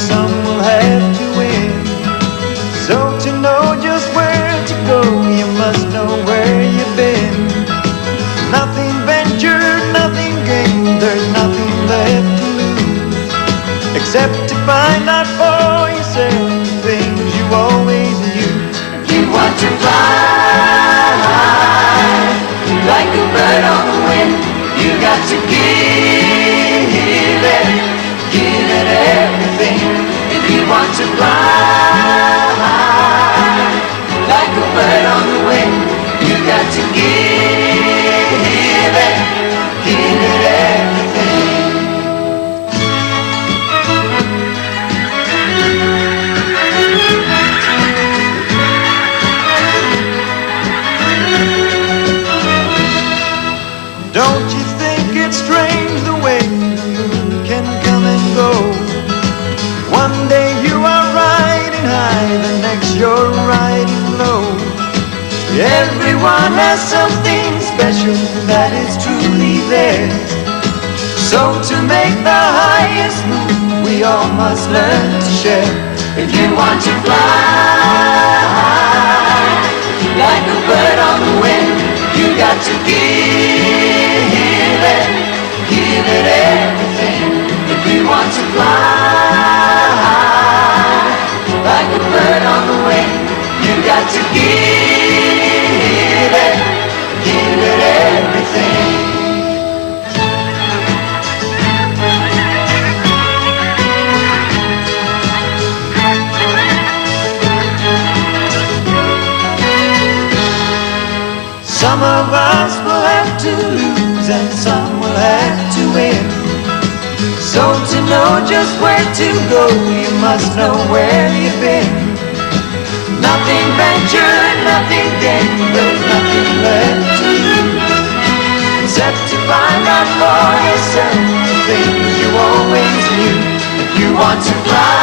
some will have to win. So to know just where to go, you must know where you've been. Nothing ventured, nothing gained, there's nothing left to lose, except to find out for yourself the things you always used. If you want to fly like a bird on the wind, you got to give it everything. If you want to fly like a bird on the wind, you got to give it everything. Don't you think it's strange the way the moon can come and go? One day you are riding high, the next you're riding low. Everyone has something special that is truly theirs. So to make the highest move, we all must learn to share. If you want to fly like a bird on the wind, you got to give it everything. If you want to fly like a bird on the wing, you got to give it everything. Some of us will have to lose and some will have to win. So to know just where to go, you must know where you've been. Nothing ventured, nothing gained, there's nothing left to lose, except to find out for yourself the things you always knew. If you want to fly